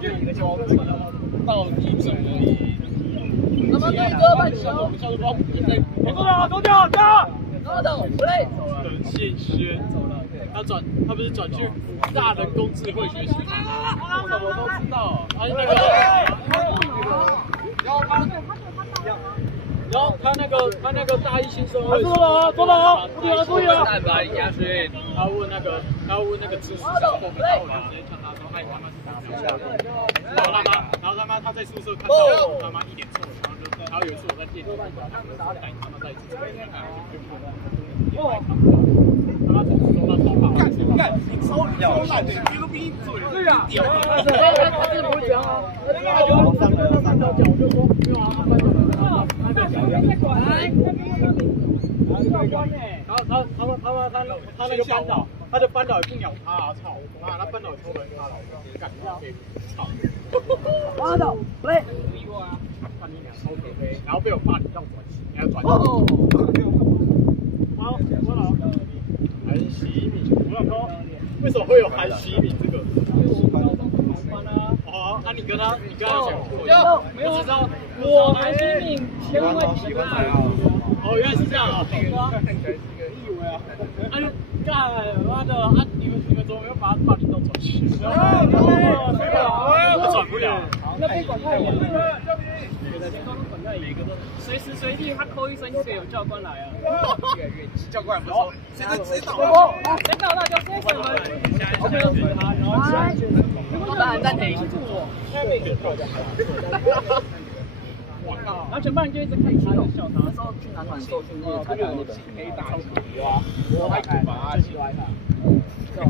就一个球到底准而已。他们对哥半球。走了，走掉，加！拿到 play。陈宪轩走了，他不是转去福大人工智慧学习吗？什么都知道。然后他那个大一新生会，坐了，注意了，注意了。他问那个知识小后面，然后我直接呛他说：“哎，他妈是打手下。”然后他妈他在宿舍看到我他妈一脸臭，然后有一次我在店里，带他妈在一起，他妈只是说他超好，干你超烂的，你都比嘴对啊，他真的不会这样啊，他就三角脚就说没有啊，他翻了。他那个班导，他的班导也不鸟他啊！操，妈，他班导抽人他了，干给操！拿到 play。看你俩超可悲，然后被我骂你要转型，你要转型。我老韩喜敏，我想说，为什么会有韩喜敏这个？哦，那你跟他讲过？没有知道，我韩喜敏千万喜欢他。哦，原来是这样啊！你以为啊？哎，干妈的啊！你们怎么没有把领导转去？我转不了。那被管太严了。随时随地他扣一声就可以有教官来啊！教官不说，现在直接倒了，谁倒了就谁滚门。当然暂停。然后全班人就一直看他，就笑他。那时候去南管受训练，才看那本可以打有啊，我还看吧，就喜欢看。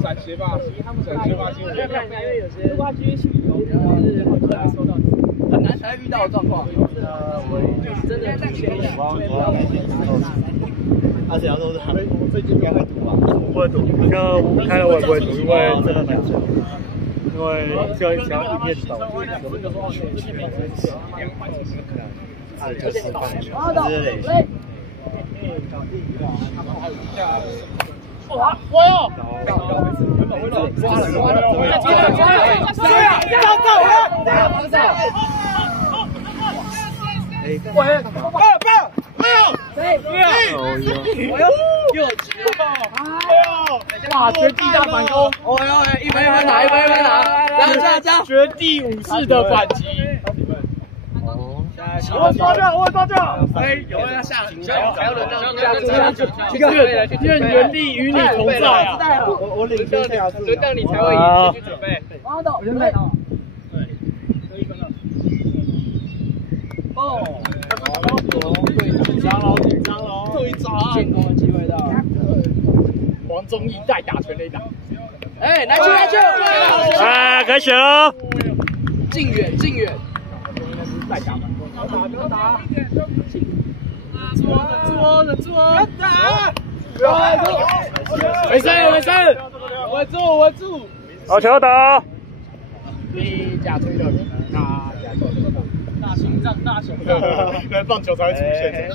闪学霸，闪学霸，因为有些如果他继续去旅游，就是会突然收到。很难才遇到的状况。真的出现了。而且要说是他，我最近应该会读吧？不会读，那我开了我也不会读，因为真的蛮久。因为只要一面倒，就是累。哇！我哟！抓了！哇！绝地大反攻！一分拿！绝地武士的反击！我抓掉！哎，有人要下，还要轮到愿原力与你同在啊！我领先下次，轮到你才会赢，先去准备。我准备。对，得1分了。哦，紧张喽！终于抓了，建功的机会到了。黄忠义代打全垒打。哎，来球！啊，开球！近远。代打嘛。打！忍住哦！打！没事，稳住！好球打！假吹的，大心脏，那棒球才会出现。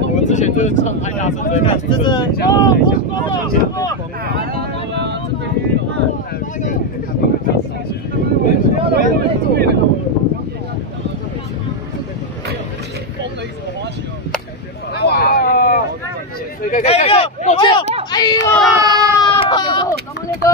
我们之前就是唱太大声，这是哇！可以，过去！哎呦！咱们那队。